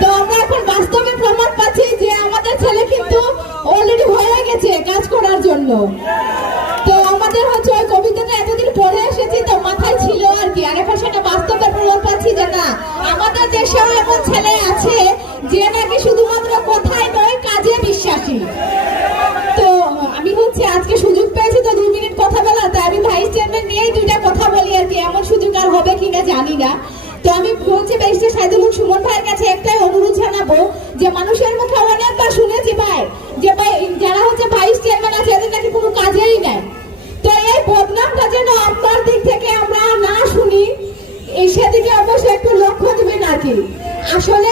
তো এখন আমাদের কাজ করার জন্য। তো আমাদের হচ্ছে ওই কবিতাটা এতদিন পড়ে এসেছি, তো মাথায় ছিল আর কি। আর এখন সেটা বাস্তবে প্রমাণ পাচ্ছি যে, না, আমাদের দেশেও এমন ছেলে আছে আজকে সুযোগ পেয়েছি তো দুই মিনিট কথা বলাতে তাই আমি ভাইস চেয়ারম্যান নিয়েই দুইটা কথা বলি আর কি, এমন সুযোগ আর হবে কিনা জানি না। তো আমি বলছি ব্যারিস্টার সাইদুল সুমন ভাইয়ের কাছে একটাই অনুরোধ জানাব যে মানুষের মুখে অনেকবার শুনেছি ভাই, যে ভাই, যারা হচ্ছে ভাইস চেয়ারম্যান আছে, এদের নাকি কোনো কাজেই নাই। তো এই বদনামটা যেন আপনার দিক থেকে আমরা না শুনি সেদিকে অবশ্যই একটু লক্ষ্য দিবেন আর কি। আসলে